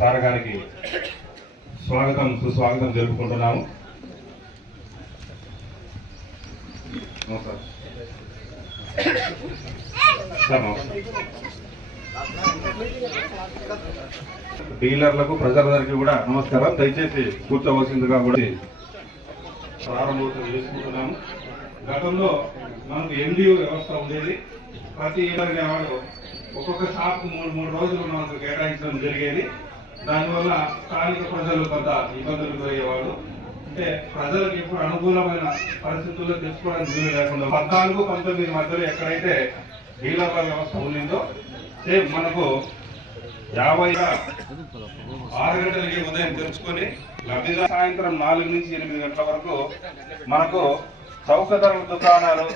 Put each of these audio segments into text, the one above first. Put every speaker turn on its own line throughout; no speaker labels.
Sir గారికి స్వాగతం సుస్వాగతం జరుపుకుంటున్నాము నమస్కారం. డీలర్లకు ప్రజలందరికీ కూడా నమస్కారం. దయచేసి కూర్చోవలసిందిగా కూడా ప్రారంభోత్సవం చేసుకుంటున్నాము గతంలో మనకు ఎన్డీఓ వ్యవస్థ ఉండేది. ప్రతి ఏడాది వాళ్ళు ఒక్కొక్క షాప్ మూడు మూడు రోజులు మనకు కేటాయించడం జరిగేది. దానివల్ల స్థానిక ప్రజలు కొంత ఇబ్బందులు గురయ్యేవాడు అంటే ప్రజలకు ఎప్పుడు అనుకూలమైన పరిస్థితుల్లో తెచ్చుకోవడానికి వీలు లేకుండా పద్నాలుగు పంతొమ్మిది మధ్యలో ఎక్కడైతే డీలర్ల వ్యవస్థ ఉండిందో సేమ్ మనకు యాభై ఆరు గంటలకి ఉదయం తెరుచుకొని లబ్ధిగా సాయంత్రం నాలుగు నుంచి ఎనిమిది గంటల వరకు మనకు చౌక ధరల దుకాణాలు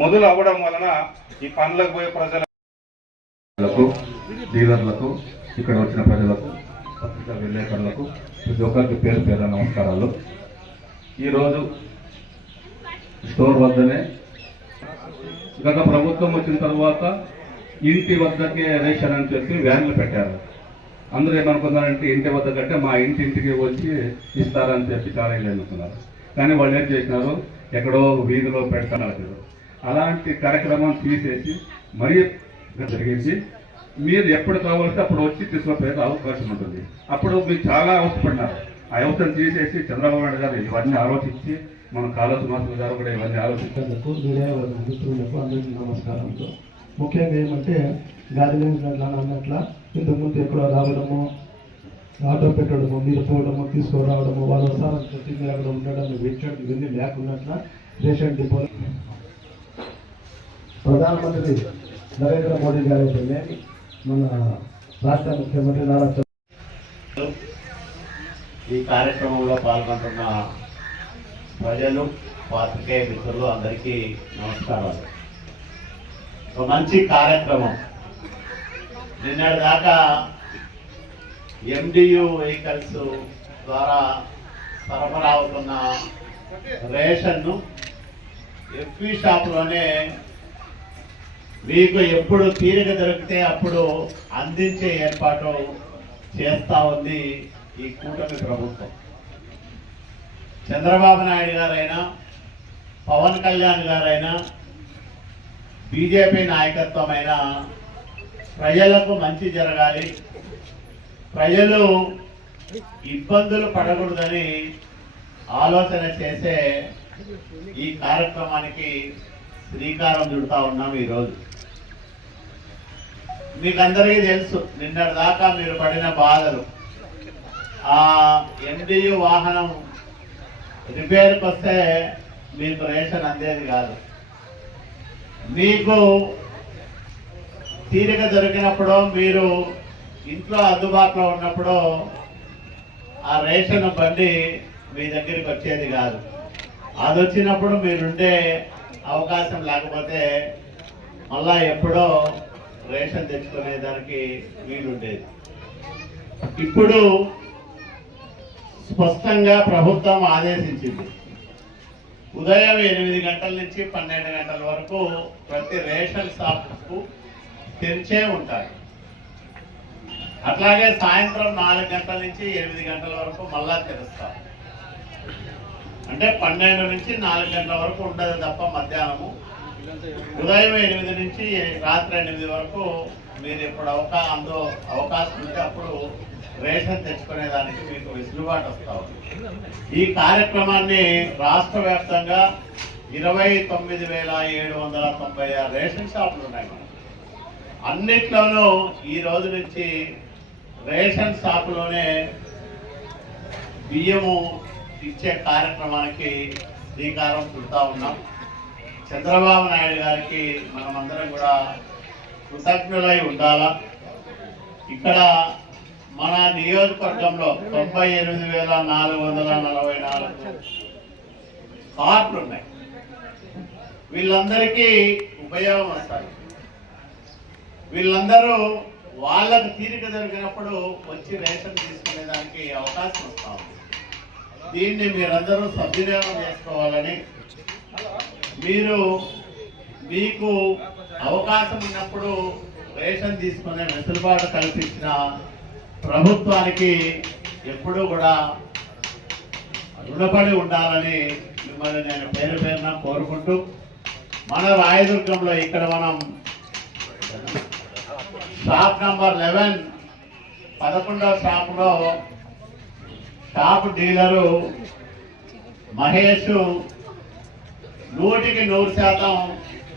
మొదలు అవ్వడం వలన ఈ పనులకు పోయే ప్రజలకు డీలర్లకు ఇక్కడ వచ్చిన ప్రజలకు పత్రికా విలేకరులకు ప్రతి ఒక్కరికి పేరు పేరు నమస్కారాలు. ఈరోజు స్టోర్ వద్దనే గత ప్రభుత్వం వచ్చిన తర్వాత ఇంటి వద్దకే రేషన్ అని చెప్పి వ్యాన్లు పెట్టారు. అందరూ ఏమనుకున్నారంటే ఇంటి వద్ద కంటే మా ఇంటి ఇంటికి వచ్చి ఇస్తారని చెప్పి చాలా ఇళ్ళు అనుకున్నారు కానీ వాళ్ళు ఏం చేసినారు? ఎక్కడో వీధిలో పెడతారు అలాంటి కార్యక్రమం తీసేసి మరీ జరిగింది మీరు ఎప్పుడు కావాల్సి అప్పుడు వచ్చి తీసుకుపోయే అవకాశం ఉంటుంది. అప్పుడు మీరు చాలా అవసరపడినారు ఆ అవసరం తీసేసి చంద్రబాబు నాయుడు గారు ఇవన్నీ ఆలోచించి మన కాళ సుమాసు గారు కూడా ఇవన్నీ ఆలోచించి
మీడియా మిత్రులకు అందరికీ నమస్కారంతో ముఖ్యంగా ఏమంటే గాదిలేని అన్నట్ల ఇంతకుముందు ఎక్కడో రావడము ఆటో పెట్టడము మీరు పోవడము తీసుకురావడము వాళ్ళ వస్తారని చెప్పి అక్కడ ఉండడం వెచ్చడం ఇవన్నీ లేకున్నట్ల రేషన్ డిపో ప్రధానమంత్రి నరేంద్ర మోడీ గారు అయితేనే మన రాష్ట్ర ముఖ్యమంత్రి నారా
ఈ కార్యక్రమంలో పాల్గొంటున్న ప్రజలు పాత్రికేయ మిత్రులు అందరికీ నమస్కారాలు. ఒక మంచి కార్యక్రమం. నిన్నటి దాకా ఎండియు వెహికల్స్ ద్వారా సరఫరా అవుతున్న రేషన్ను ఎఫ్పి షాప్లోనే మీకు ఎప్పుడు తీరిక దొరికితే అప్పుడు అందించే ఏర్పాటు చేస్తా ఉంది ఈ కూటమి ప్రభుత్వం. చంద్రబాబు నాయుడు గారైనా పవన్ కళ్యాణ్ గారైనా బీజేపీ నాయకత్వమైన ప్రజలకు మంచి జరగాలి. ప్రజలు ఇబ్బందులు పడకూడదని ఆలోచన చేసే ఈ కార్యక్రమానికి శ్రీకారం చుడతా ఉన్నాం ఈరోజు. మీకు అందరికీ తెలుసు నిన్నటి దాకా మీరు పడిన బాధలు. ఆ ఎండియు వాహనం రిపేర్కి వస్తే మీకు రేషన్ అందేది కాదు. మీకు తీరిక దొరికినప్పుడు మీరు ఇంట్లో అందుబాటులో ఉన్నప్పుడు ఆ రేషన్ బండి మీ దగ్గరికి వచ్చేది కాదు. అది వచ్చినప్పుడు మీరుండే అవకాశం లేకపోతే మళ్ళా ఎప్పుడో రేషన్ తెచ్చుకునే దానికి వీలుండేది. ఇప్పుడు స్పష్టంగా ప్రభుత్వం ఆదేశించింది. ఉదయం ఎనిమిది గంటల నుంచి పన్నెండు గంటల వరకు ప్రతి రేషన్ షాప్కు తెరిచే ఉంటాయి అట్లాగే సాయంత్రం నాలుగు గంటల నుంచి ఎనిమిది గంటల వరకు మళ్ళా తెరుస్తారు. అంటే పన్నెండు నుంచి నాలుగు గంటల వరకు ఉండదు తప్ప మధ్యాహ్నము. ఉదయం ఎనిమిది నుంచి రాత్రి ఎనిమిది వరకు మీరు ఎప్పుడు అవకా అందు అవకాశం ఉంటే అప్పుడు రేషన్ తెచ్చుకునేదానికి మీకు వెసులుబాటు వస్తా ఈ కార్యక్రమాన్ని రాష్ట్ర వ్యాప్తంగా ఇరవై తొమ్మిది వేల ఏడు వందల తొంభై ఆరు రేషన్ షాపులు ఉన్నాయి మనం అన్నిట్లోనూ ఈ రోజు నుంచి రేషన్ షాపులోనే బియ్యము ఇచ్చే కార్యక్రమానికి శ్రీకారం చుడతా ఉన్నాం. చంద్రబాబు నాయుడు గారికి మనమందరం కూడా కృతజ్ఞులై ఉండాలా? ఇక్కడ మన నియోజకవర్గంలో తొంభై ఎనిమిది వేల నాలుగు వందల నలభై నాలుగు కార్లు ఉన్నాయి వీళ్ళందరికీ ఉపయోగం వస్తాయి. వీళ్ళందరూ వాళ్ళకు తీరిక దొరికినప్పుడు వచ్చి రేషన్ తీసుకునే దానికి అవకాశం వస్తా దీన్ని మీరందరూ సద్వినియోగం చేసుకోవాలని మీరు మీకు అవకాశం ఉన్నప్పుడు రేషన్ తీసుకునే వెసులుబాటు కల్పించిన ప్రభుత్వానికి ఎప్పుడూ కూడా రుణపడి ఉండాలని మిమ్మల్ని నేను పేరు పేరున కోరుకుంటూ మన రాయదుర్గంలో ఇక్కడ మనం షాప్ నంబర్ లెవెన్ పదకొండవ షాపులో షాప్ డీలరు మహేష్ నూటికి నూరు శాతం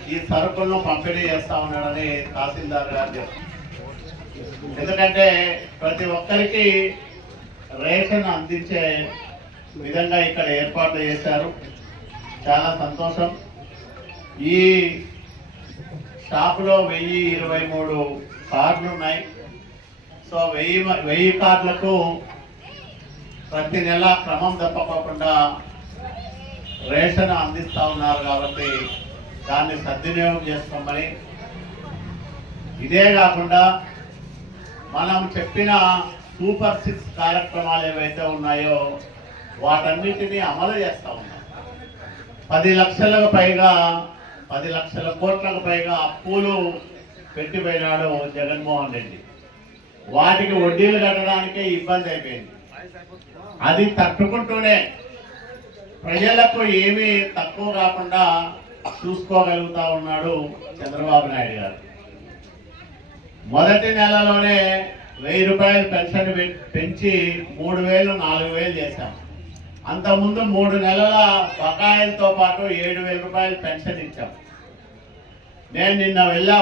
ఈ సరుకులను పంపిణీ చేస్తా ఉన్నాడని తహసీల్దార్ గారు ఎందుకంటే ప్రతి ఒక్కరికి రేషన్ అందించే విధంగా ఇక్కడ ఏర్పాట్లు చేశారు. చాలా సంతోషం. ఈ షాపులో వెయ్యి ఇరవై మూడు కార్డులు ఉన్నాయి. సో వెయ్యి మ- వెయ్యి కార్డులకు ప్రతి నెల క్రమం తప్పకుండా రేషన్ అందిస్తా ఉన్నారు కాబట్టి దాన్ని సద్వినియోగం చేసుకోమని. ఇదే కాకుండా మనం చెప్పిన సూపర్ సిక్స్ కార్యక్రమాలు ఏవైతే ఉన్నాయో వాటన్నిటినీ అమలు చేస్తా ఉన్నాం. పది లక్షలకు పైగా పది లక్షల కోట్లకు పైగా అప్పులు పెట్టిపోయినాడు జగన్మోహన్ రెడ్డి. వాటికి వడ్డీలు కట్టడానికే ఇబ్బంది అయిపోయింది. అది తట్టుకుంటూనే ప్రజలకు ఏమీ తక్కువ కాకుండా చూసుకోగలుగుతా ఉన్నాడు చంద్రబాబు నాయుడు గారు. మొదటి నెలలోనే వెయ్యి రూపాయలు పెన్షన్ పె- పెంచి మూడు వేలు నాలుగు వేలు చేశాం. అంతకుముందు మూడు నెలల బకాయిలతో పాటు ఏడు వేల రూపాయలు పెన్షన్ ఇచ్చాం. నేను నిన్న వెళ్ళా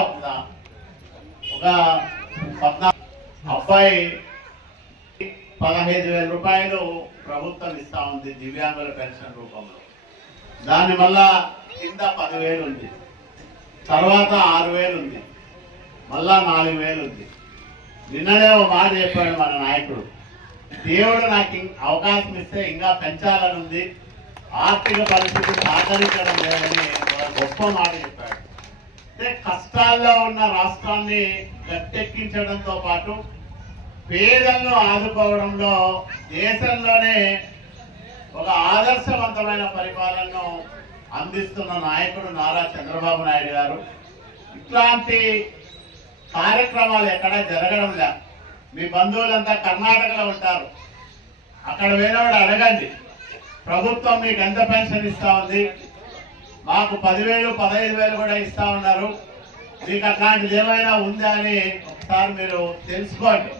ఒక అబ్బాయి పదహైదు వేల రూపాయలు ప్రభుత్వం ఇస్తా ఉంది దివ్యాంగుల పెన్షన్ రూపంలో. దానివల్ల కింద పదివేలు ఉంది. తర్వాత ఆరు వేలు ఉంది. మళ్ళా నాలుగు వేలు ఉంది నిన్ననే ఒక మాట చెప్పాడు మన నాయకుడు. దేవుడు నాకు అవకాశం ఇస్తే ఇంకా పెంచాలని ఉంది ఆర్థిక పరిస్థితి సహకరించడం లేదని గొప్ప మాట చెప్పాడు. అంటే కష్టాల్లో ఉన్న రాష్ట్రాన్ని గట్టెక్కించడంతో పాటు పేదలను ఆదుకోవడంలో దేశంలోనే ఒక ఆదర్శవంతమైన పరిపాలనను అందిస్తున్న నాయకుడు నారా చంద్రబాబు నాయుడు గారు. ఇట్లాంటి కార్యక్రమాలు ఎక్కడ జరగడం లే. మీ బంధువులంతా కర్ణాటకలో ఉంటారు. అక్కడ వేరేవాడు అడగండి. ప్రభుత్వం మీకు ఎంత పెన్షన్ ఇస్తా ఉంది? మాకు పదివేలు పదహైదు వేలు కూడా ఇస్తా ఉన్నారు. మీకు అట్లాంటిది ఏమైనా ఉందా అని ఒకసారి మీరు తెలుసుకోండి.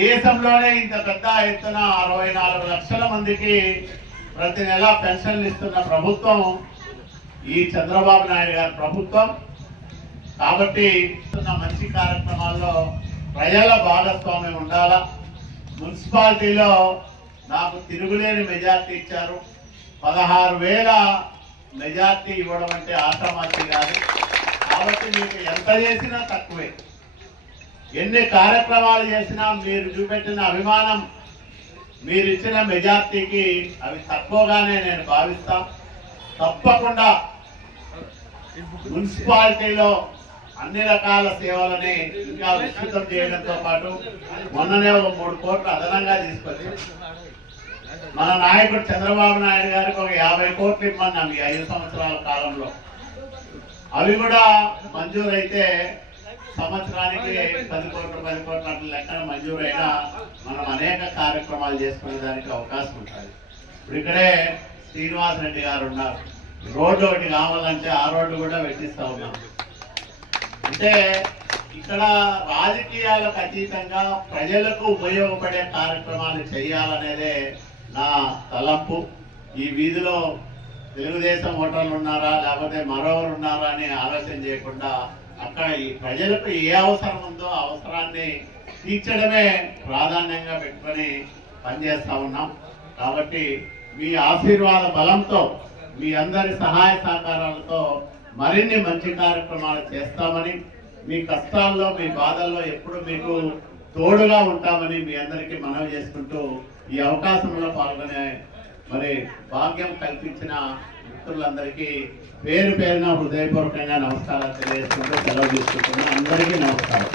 దేశంలోనే ఇంత పెద్ద ఎత్తున అరవై నాలుగు లక్షల మందికి ప్రతి నెల పెన్షన్లు ఇస్తున్న ప్రభుత్వం ఈ చంద్రబాబు నాయుడు గారి ప్రభుత్వం. కాబట్టి ఇస్తున్న మంచి కార్యక్రమాల్లో ప్రజల భాగస్వామ్యం ఉండాలా? మున్సిపాలిటీలో నాకు తిరుగులేని మెజార్టీ ఇచ్చారు. పదహారు వేల మెజార్టీ ఇవ్వడం అంటే ఆషామాషి కాదు. కాబట్టి మీకు ఎంత చేసినా తక్కువే. ఎన్ని కార్యక్రమాలు చేసినా మీరు చూపెట్టిన అభిమానం మీరు ఇచ్చిన మెజార్టీకి అవి తక్కువగానే నేను భావిస్తా. తప్పకుండా మున్సిపాలిటీలో అన్ని రకాల సేవలని ఇంకా విస్తృతం చేయడంతో పాటు మొన్ననే ఒక మూడు కోట్లు అదనంగా తీసుకొచ్చి మన నాయకుడు చంద్రబాబు నాయుడు గారికి ఒక యాభై కోట్లు ఇమ్మన్నాం ఈ ఐదు సంవత్సరాల కాలంలో. అవి కూడా మంజూరైతే సంవత్సరానికి పది కోట్లు పది కోట్ల అట్ల లెక్కన మంజూరైనా మనం అనేక కార్యక్రమాలు చేసుకునే దానికి అవకాశం ఉంటుంది. ఇప్పుడు ఇక్కడే శ్రీనివాస్ రెడ్డి గారు ఉన్నారు. రోడ్డు ఒకటి కావాలంటే ఆ రోడ్డు కూడా పెట్టిస్తా ఉన్నాం. అంటే ఇక్కడ రాజకీయాలకు అతీతంగా ప్రజలకు ఉపయోగపడే కార్యక్రమాలు చేయాలనేదే నా తలంపు. ఈ వీధిలో తెలుగుదేశం ఓటర్లు ఉన్నారా లేకపోతే మరొకరు ఉన్నారా అని ఆలోచన చేయకుండా అక్కడ ఈ ప్రజలకు ఏ అవసరం ఉందో అవసరాన్ని తీర్చడమే ప్రాధాన్యంగా పెట్టుకొని పనిచేస్తా ఉన్నాం. కాబట్టి మీ ఆశీర్వాద బలంతో మీ అందరి సహాయ సహకారాలతో మరిన్ని మంచి కార్యక్రమాలు చేస్తామని మీ కష్టాల్లో మీ బాధల్లో ఎప్పుడు మీకు తోడుగా ఉంటామని మీ అందరికీ మనవి చేసుకుంటూ ఈ అవకాశంలో పాల్గొనే మరి భాగ్యం కల్పించిన మిత్రులందరికీ పేరు పేరున హృదయపూర్వకంగా నమస్కారాలు తెలియజేసుకుంటూ సెలవు తీసుకుంటున్నా అందరికీ నమస్కారం.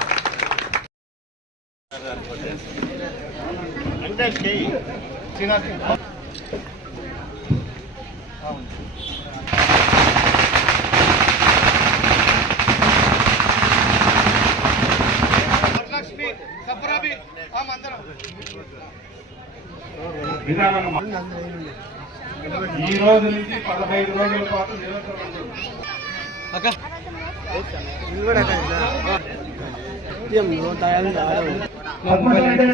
అంటే
ఈ రోజు నుంచి పదహైదు రోజుల పాటు నిరంతరం ఉంటుంది.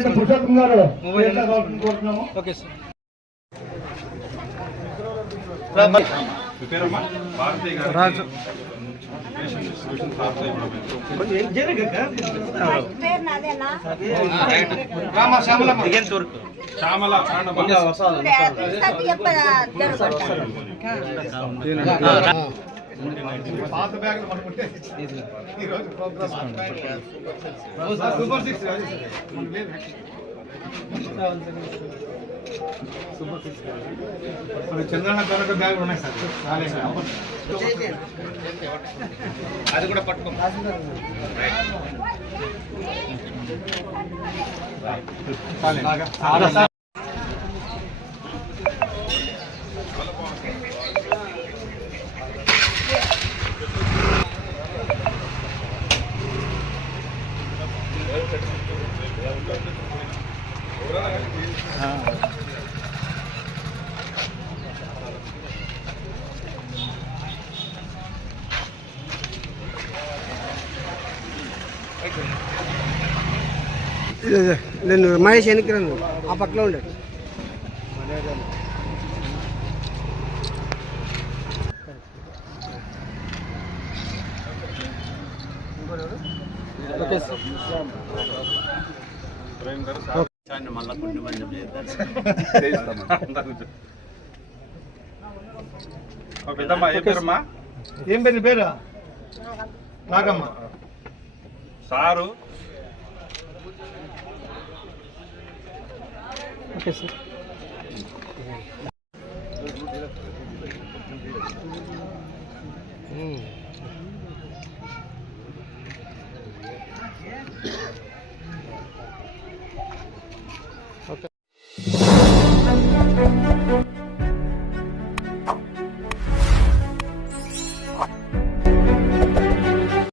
Purushottam
Raju.
Ration distribution software implement.
పేరు నాదేనా
శ్యామల ప్రాణమ్మ.
సత్తి చెప్పదా
చంద్రన్న కనుక బ్యాగులు ఉన్నాయి సార్. అది కూడా పట్టుకో
నేను మహేష్ ఎన్నికరాను ఆ పక్కలో ఉండే.
మళ్ళా చేద్దాం
ఏ పేరు నీ పేరు? నాగమ్మ
సారు.
ఓకే సార్
ఆ